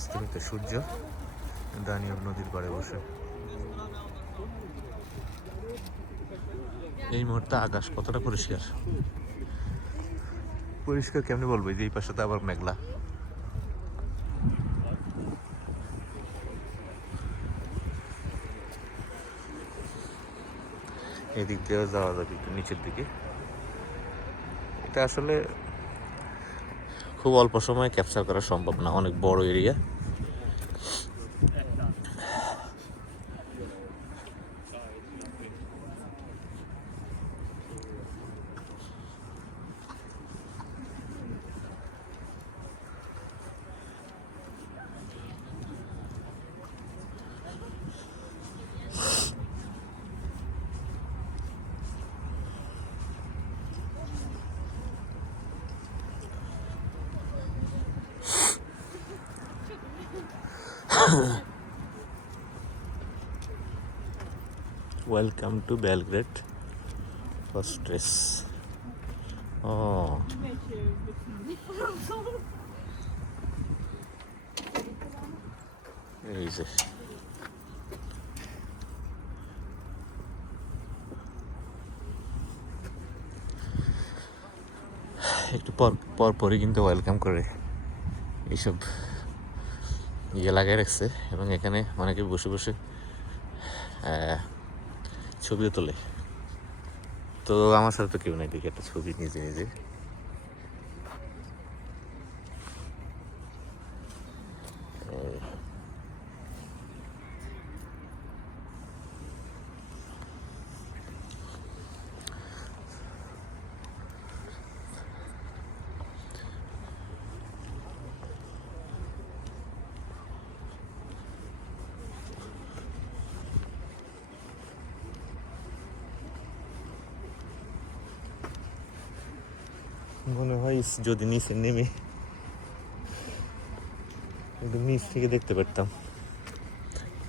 অস্তমিত সূর্য দানিয়ব নদীর পাড়ে বসে। এই মুহূর্তে আকাশ কতটা পরিষ্কার? পরিষ্কার কেমনি বলব? যে এই পাশে তো আবার মেঘলা। এদিক দিয়েও যাওয়া যাবে একটু নিচের দিকে। এটা আসলে খুব অল্প সময়ে ক্যাপচার করা সম্ভব না। অনেক বড় area welcome to Belgrade fortress ও একটু পর পর পরই কিন্তু ওয়েলকাম করে এইসব ইয়ে লাগিয়ে রাখছে এবং এখানে অনেকে বসে বসে ছবিও তোলে। তো আমার সাথে তো কেউ নাই দেখি একটা ছবি নিজে নিজে। মনে হয় যদি নিচে নেমে একদম নিচ থেকে দেখতে পারতাম।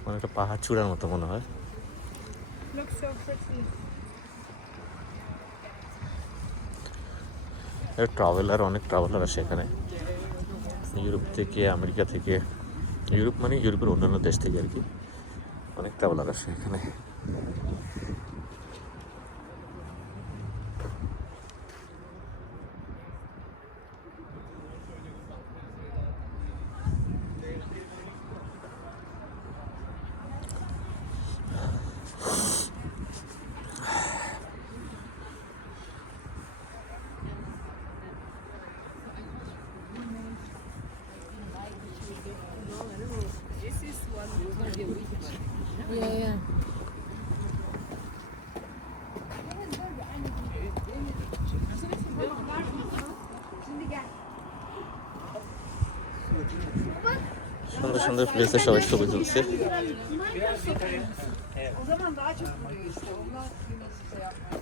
মানে একটা পাহাড় চূড়ার মতো মনে হয়. ট্রাভেলার অনেক ট্রাভেলার আসে এখানে। ইউরোপ থেকে আমেরিকা থেকে ইউরোপ মানে ইউরোপের অন্যান্য দেশ থেকে আর কি। অনেক ট্রাভেলার আসে এখানে। Şandır şandır Reis'e savaş sonucunu sil. O zaman daha çok vuruyor işte. Onlar düğmesi şey yapmaz.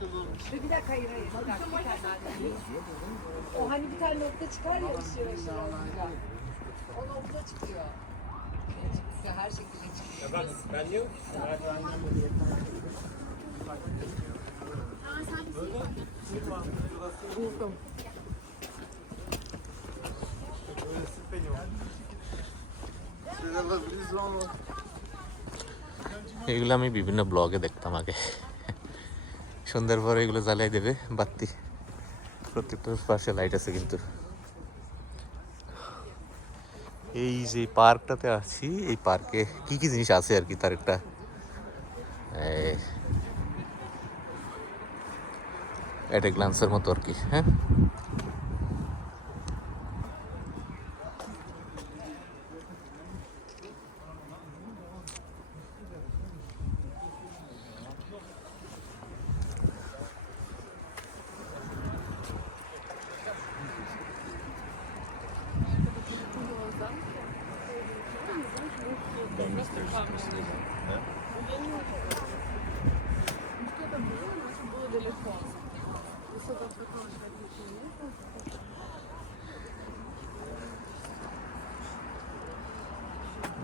Dur bir dakika hayır hayır. Bir dakika, bir tane daha. O hani bir tane nokta çıkar ya ışığı ışığı O nokta çıkıyor. Çıksa her şekilde çıkıyor. Ya ben, ben diyorum ki. Buldum. এগুলো আমি বিভিন্ন ব্লগে দেখতাম আগে। সন্ধ্যার পরে এগুলো জ্বালাই দেবে বাতি। প্রত্যেকটার পাশে লাইট আছে কিন্তু। এই যে পার্কটাতে আছি এই পার্কে কি কি জিনিস আছে আর কি তার একটা? এই, একটা গ্লান্সের মতো আর কি হ্যাঁ?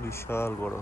বিশাল বড়।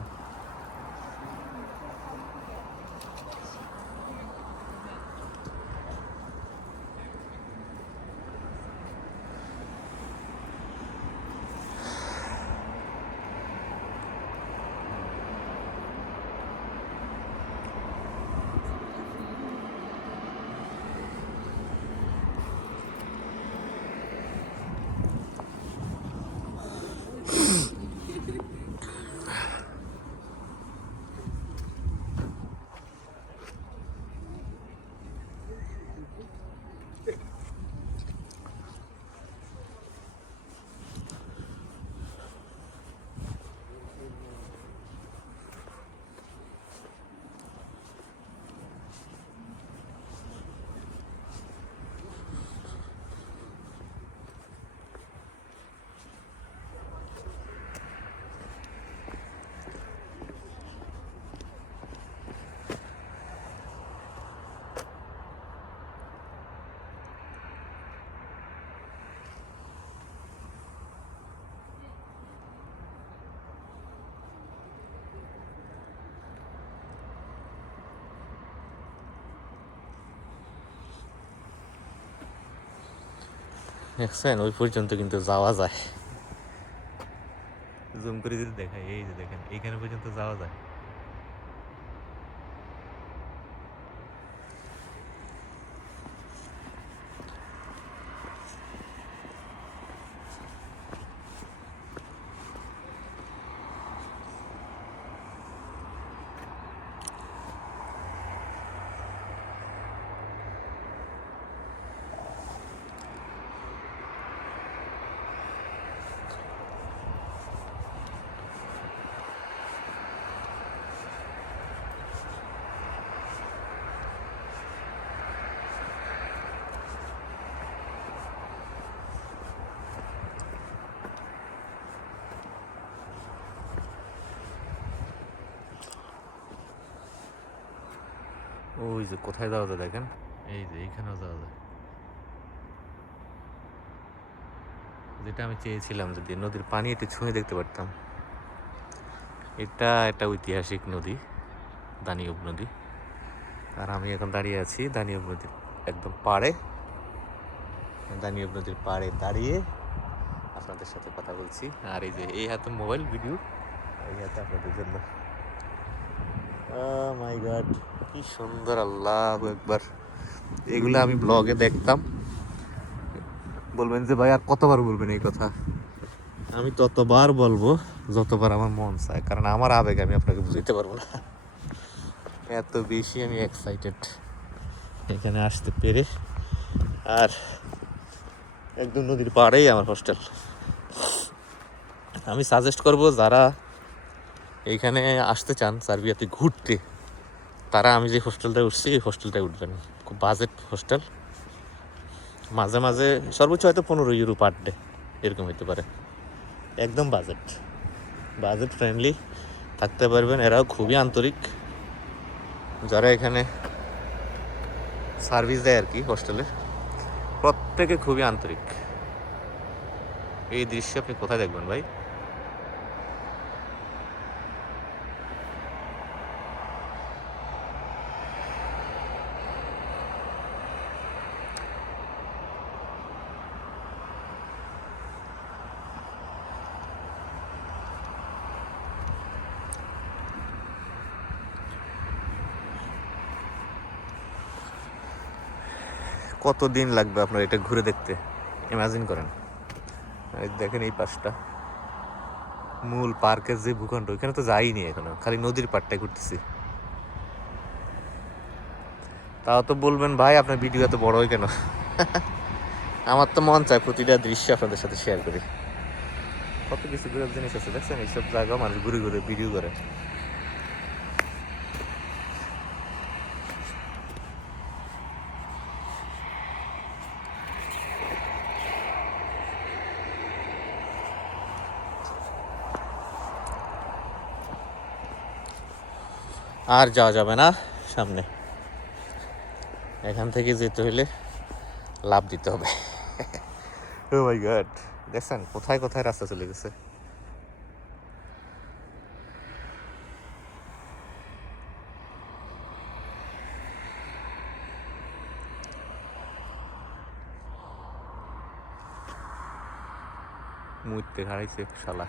দেখছেন? ওই পর্যন্ত কিন্তু যাওয়া যায়। জুম করে যদি দেখায় এই যে দেখেন, এইখানে পর্যন্ত যাওয়া যায়। ওই যে কোথায় যাওয়া যায় দেখেন? এই যে এইখানেও যাওয়া যায়। যেটা আমি চেয়েছিলাম যদি নদীর পানি একটু ছুঁয়ে দেখতে পারতাম। এটা একটা ঐতিহাসিক নদী দানিয়ব নদী। আর আমি এখন দাঁড়িয়ে আছি দানিয়ব নদীর একদম পাড়ে। দানিয়ব নদীর পাড়ে দাঁড়িয়ে আপনাদের সাথে কথা বলছি। আর এই যে এই হাতে মোবাইল ভিডিও। এই হাতে আপনাদের জন্য। মাই গড কি সুন্দর, আল্লাহ একবার এগুলো আমি ব্লগে দেখতাম। বলবেন যে ভাই, আর কতবার বলবেন এই কথা? আমি ততবার বলব, যতবার আমার মন চায়, কারণ আমার আবেগ, আমি আপনাকে বুঝাইতে পারব না। এত বেশি আমি এক্সাইটেড এখানে আসতে পেরে, আর একদম নদীর পাড়েই আমার হোস্টেল আমি সাজেস্ট করব, যারা এইখানে আসতে চান সার্বিয়াতে ঘুরতে, তারা আমি যে হোস্টেলটায় উঠছি, এই হোস্টেলটায় উঠবেন। খুব বাজেট হোস্টেল। মাঝে মাঝে সর্বোচ্চ হয়তো পনেরো ইউরো পার ডে, এরকম হতে পারে। একদম বাজেট। বাজেট ফ্রেন্ডলি থাকতে পারবেন। এরাও খুবই আন্তরিক। যারা এখানে সার্ভিস দেয় আর কি হোস্টেলে, প্রত্যেকে খুবই আন্তরিক। এই দৃশ্য আপনি কোথায় দেখবেন ভাই? কত দিন লাগবে আপনার এটা ঘুরে দেখতে? ইমাজিন করেন। দেখেন এই পাশটা। মূল পার্কের যে ভূখণ্ড, ওইখানে তো যাইনি এখনও। খালি নদীর পাড়টাই ঘুরতেছি। তাও তো বলবেন, ভাই, আপনার ভিডিও এত বড় হয় কেন? আমার তো মন চায় প্রতিটা দৃশ্য আপনাদের সাথে শেয়ার করি। কত কিছু ঘুরে জিনিস আছে, দেখছেন? এইসব জায়গা মানুষ ঘুরে ঘুরে ভিডিও করে। আর যাওয়া যাবে না সামনে। এখান থেকে যেতে হলে লাভ দিতে হবে। গড দেখছেন কোথায় কোথায় রাস্তা চলে গেছে। মুইতে হারাইছে শালা।